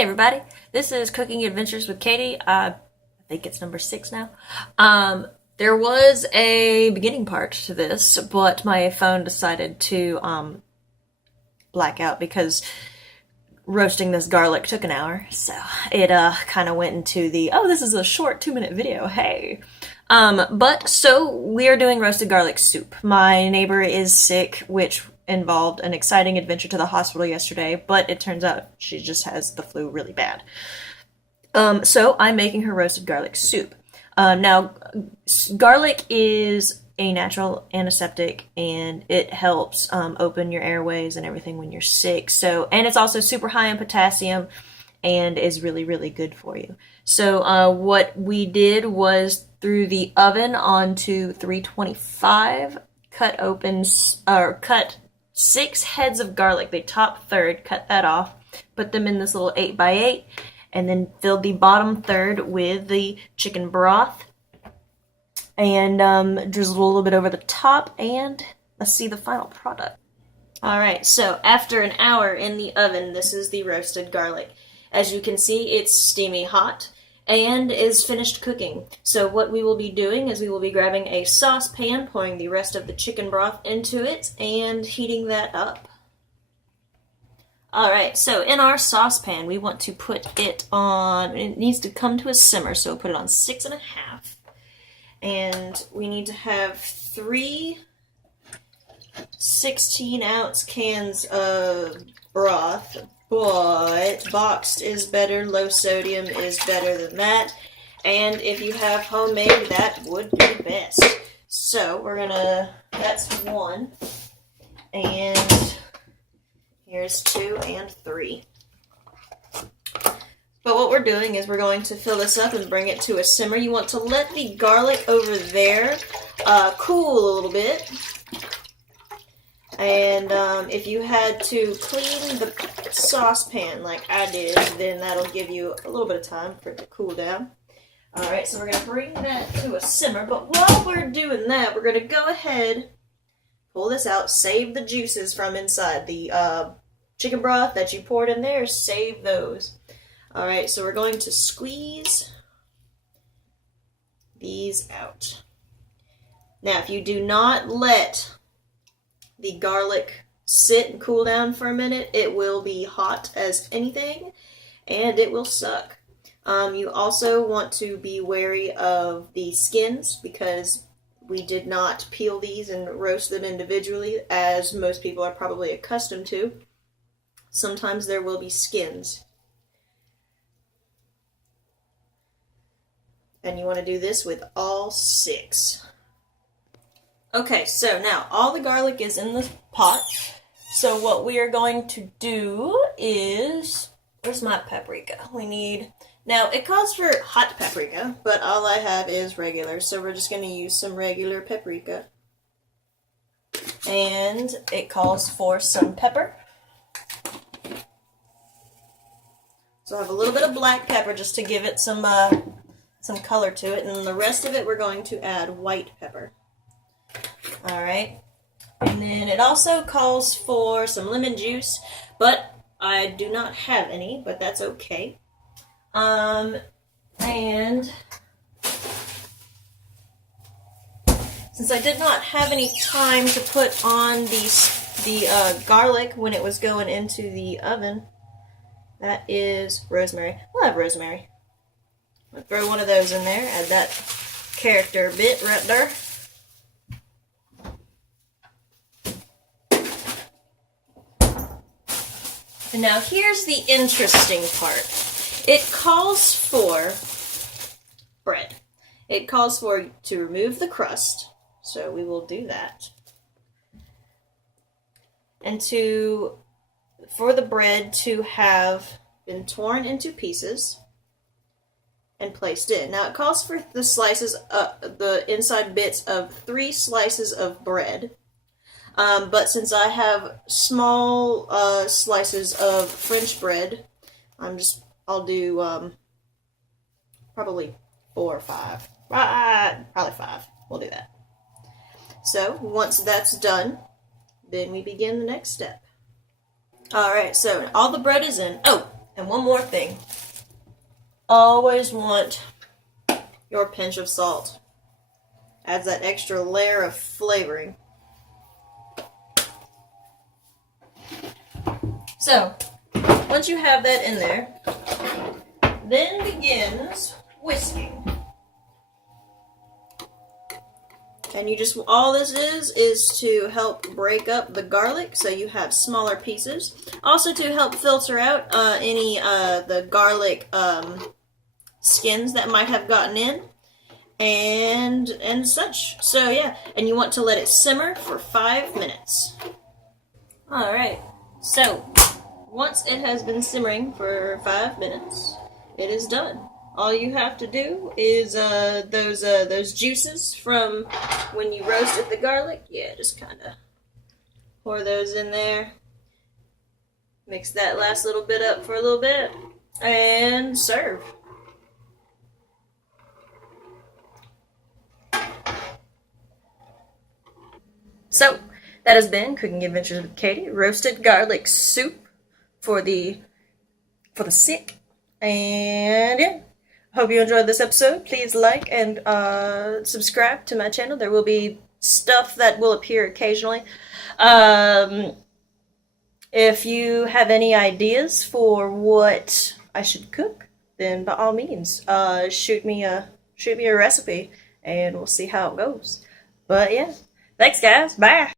Hey everybody, this is Cooking Adventures with Katie. I think it's number 6 now. There was a beginning part to this, but my phone decided to black out because roasting this garlic took an hour. So it kind of went into the, oh, this is a short 2-minute video, hey. So we are doing roasted garlic soup. My neighbor is sick, which involved an exciting adventure to the hospital yesterday, but it turns out she just has the flu really bad. So I'm making her roasted garlic soup. Now, garlic is a natural antiseptic, and it helps open your airways and everything when you're sick. So, and it's also super high in potassium and is really, really good for you. So what we did was through the oven onto 325, cut 6 heads of garlic, the top third, cut that off, put them in this little 8x8, and then filled the bottom third with the chicken broth, and drizzled a little bit over the top, and let's see the final product. Alright, so after an hour in the oven, this is the roasted garlic. As you can see, it's steamy hot and is finished cooking. So what we will be doing is we will be grabbing a saucepan, pouring the rest of the chicken broth into it, and heating that up. Alright, so in our saucepan, we want to put it on, it needs to come to a simmer, so we'll put it on 6.5. And we need to have 3 16-ounce cans of broth, but boxed is better, low sodium is better than that, and if you have homemade, that would be best. So we're gonna, that's 1, and here's 2 and 3. But what we're doing is we're going to fill this up and bring it to a simmer. You want to let the garlic over there cool a little bit. And if you had to clean the saucepan like I did, then that'll give you a little bit of time for it to cool down. Alright, so we're going to bring that to a simmer. But while we're doing that, we're going to go ahead, pull this out, save the juices from inside. The chicken broth that you poured in there, save those. Alright, so we're going to squeeze these out. Now, if you do not let the garlic sit and cool down for a minute, it will be hot as anything, and it will suck. You also want to be wary of the skins, because we did not peel these and roast them individually, as most people are probably accustomed to. Sometimes there will be skins. And you want to do this with all 6. Okay, so now all the garlic is in the pot. So what we are going to do is, where's my paprika? We need, now it calls for hot paprika, but all I have is regular. So we're just going to use some regular paprika. And it calls for some pepper. So I have a little bit of black pepper just to give it some color to it. And the rest of it we're going to add white pepper. Alright, and then it also calls for some lemon juice, but I do not have any, but that's okay. And since I did not have any time to put on the garlic when it was going into the oven, that is rosemary. We'll have rosemary. I'll throw one of those in there, add that character bit right there. And now here's the interesting part. It calls for bread. It calls for to remove the crust, so we will do that. And for the bread to have been torn into pieces and placed in. Now it calls for the slices, the inside bits of 3 slices of bread. But since I have small slices of French bread, I'll do probably 4 or 5. Probably 5. We'll do that. So once that's done, then we begin the next step. Alright, so all the bread is in. Oh, And one more thing. Always want your pinch of salt. Adds that extra layer of flavoring. So, once you have that in there, then begins whisking. And you just, all this is to help break up the garlic so you have smaller pieces. Also to help filter out any the garlic skins that might have gotten in and such. So yeah, and you want to let it simmer for 5 minutes. Alright, so once it has been simmering for 5 minutes, it is done. All you have to do is those juices from when you roasted the garlic, yeah, just kind of pour those in there. Mix that last little bit up for a little bit, and serve. So, that has been Cooking Adventures with Kaity, roasted garlic soup for the sick. And yeah, hope you enjoyed this episode. Please like and subscribe to my channel. There will be stuff that will appear occasionally. If you have any ideas for what I should cook, then by all means, shoot me a recipe, and we'll see how it goes. But yeah, thanks guys. Bye.